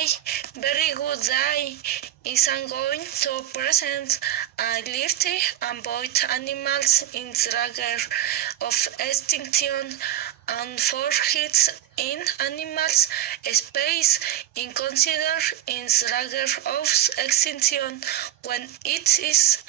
Hi, very good day. I'm going to present a list about animals in danger of extinction and for its in animals species in consider in danger of extinction when it is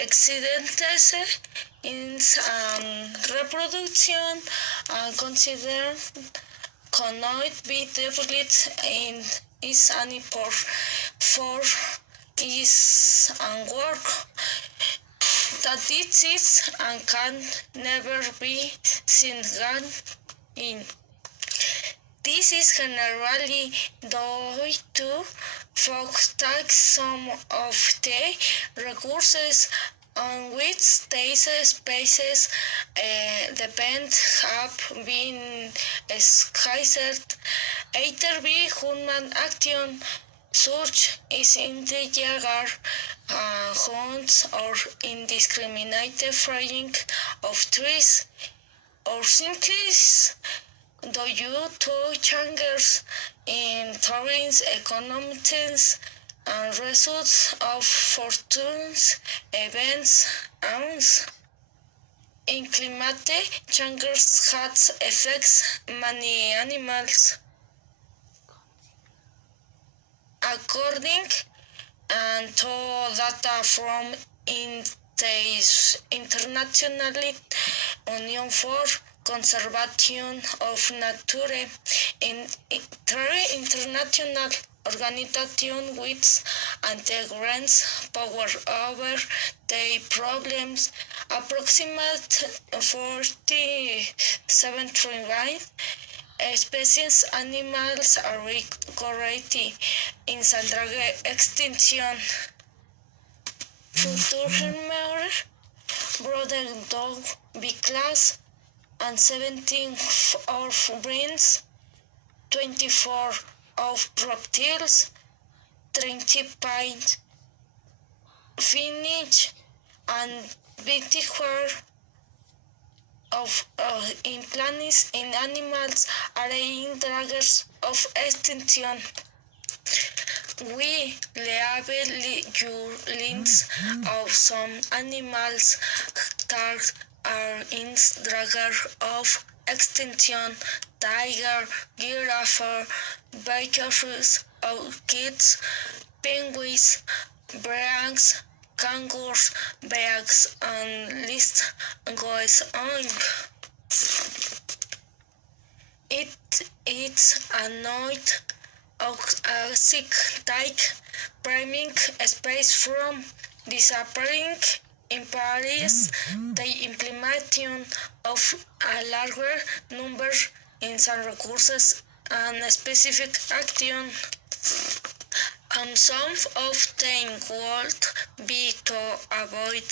accidentally in reproduction and consider cannot be developed in is any for is and work that it is and can never be seen again in. This is generally due to take some of the resources on which these species depend have been scarced, either by human action, such as in the jaguar hunts or indiscriminate felling of trees, or simply due to changes in terrains, economics, and results of fortunes, events, and in climate changes has affects many animals. According to data from the International Union for Conservation of Nature, in international organization which integrates power over the problems, approximate 47 trillion species animals are currently in danger extinction. Future broader dog B class and 17 of brains, 24 of reptiles, 35 finch, and 24 of in planets in animals are in danger of extinction. We label your links of some animals that are in danger of extinction: tiger, giraffe, bakerfish, orchids, penguins, bears, kangaroos, bears, and list goes on. It's a note a sick take priming space from disappearing in Paris, the implementation of a larger number in some resources and specific action. And some of them would be to avoid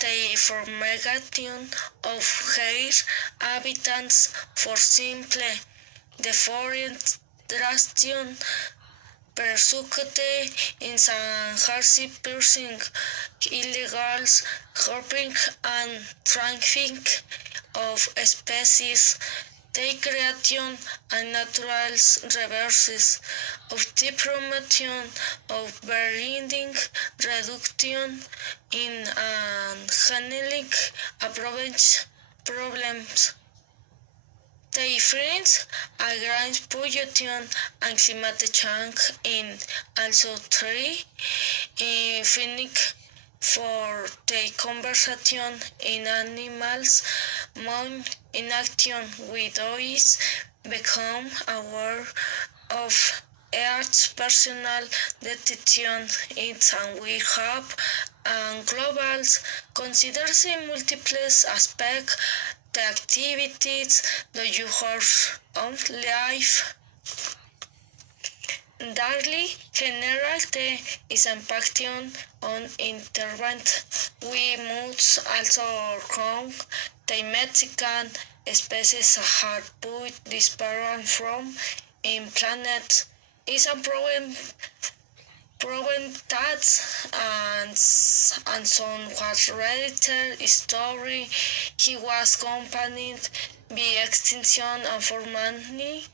the formation of their habitats for simple deforestation, persecuted in some hardship piercing, illegal cropping and trafficking of species, the creation and natural reverses of the promotion of breeding, reduction in and handling approach problems. The difference against pollution and climate change in also three Phoenix for the conversation in animals more in action with always become aware of Earth's personal detection and we have and global considers multiple aspects the activities that you have on life. Daily generally is impacting on intervention. We must also count the Mexican species have put disappearing from in planet is a problem that and some was related story. He was accompanied by extinction and for many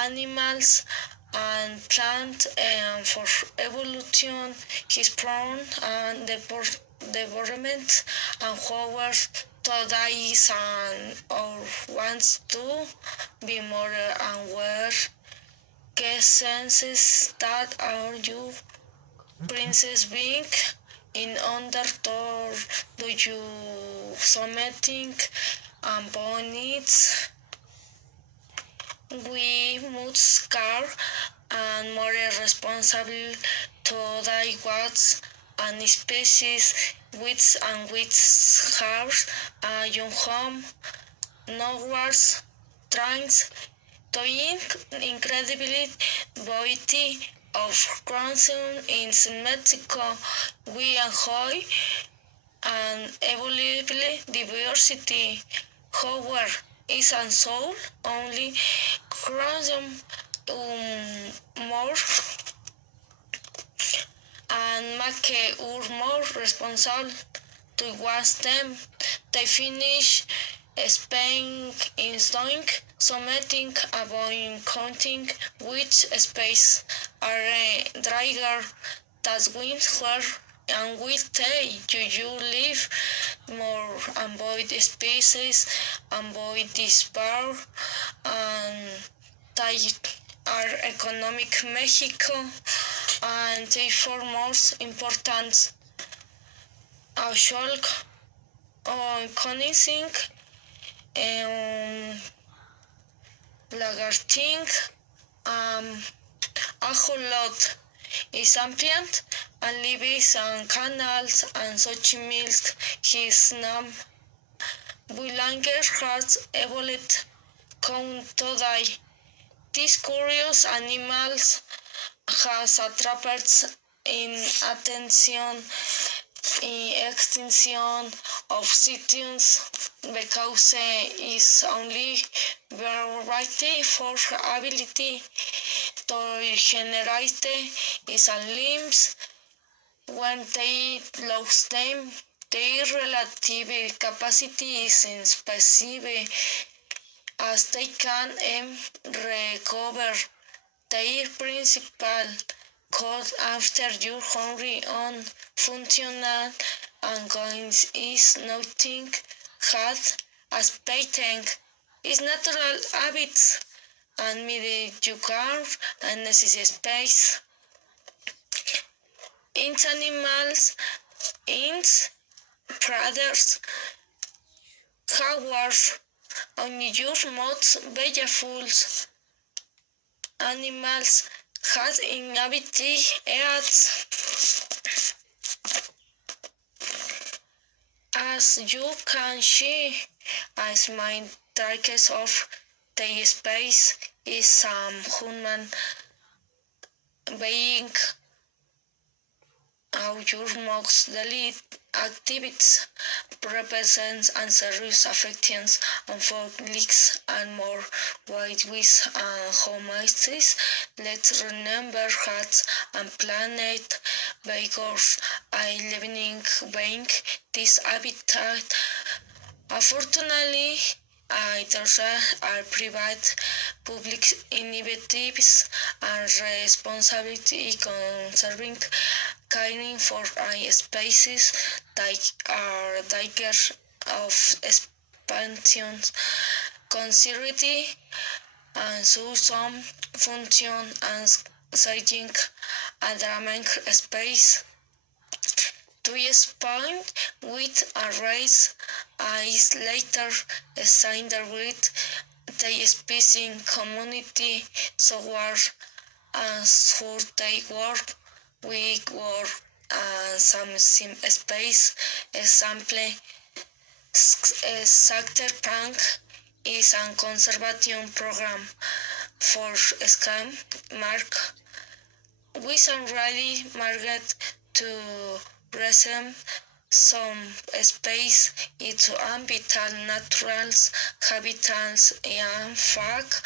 animals and plant for evolution is prone and development and however today is or wants to be more aware. Senses that are you princess being in under do you something and bonnets we must care and more responsible to die what's and species which and which house a young home northwards trains to incredibly variety of crossing in Mexico we enjoy an evolving diversity. However, is and soul only crossing more and make us more responsible towards them. They finish Spain is doing something about counting which space are drier that wins where and will take you live more avoid species, avoid despair, and they are economic Mexico and therefore most important shulk on connecting lagarting a whole lot is ambient and leaves and canals and such milk his name Boulanger has evolved count today. These curious animals has attracted in attention in extinction of cities because is only variety for ability to generate is a limbs when they lose them their relative capacity is inexpressive as they can recover their principal cause after your hungry on functional and goings is nothing had as patent is natural habits and mediocre and necessary space. In animals, in predators, jaguars, on your most beautiful animals has inhabited earth. As you can see, as my darkest of the space is some human being how your most daily activities represents and serious affections and conflicts and more wide with homices. Let's remember that and planet because I living being this habitat. Unfortunately, either are private, public initiatives and responsibility conserving caring for species that are danger of expansion, conservation, and so some function and citing a dynamic space. To expand with a race is later assigned with the species community software as for they work we work some space example sector prank is a conservation program for scam mark with already market to present some space into vital natural habitats in fact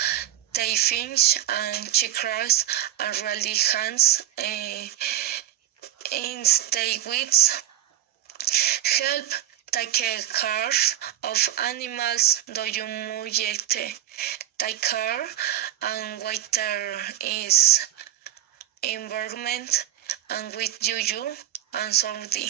they finch and chickens are really hands in stay with help take care of animals do you take care and water is environment and with you and somebody.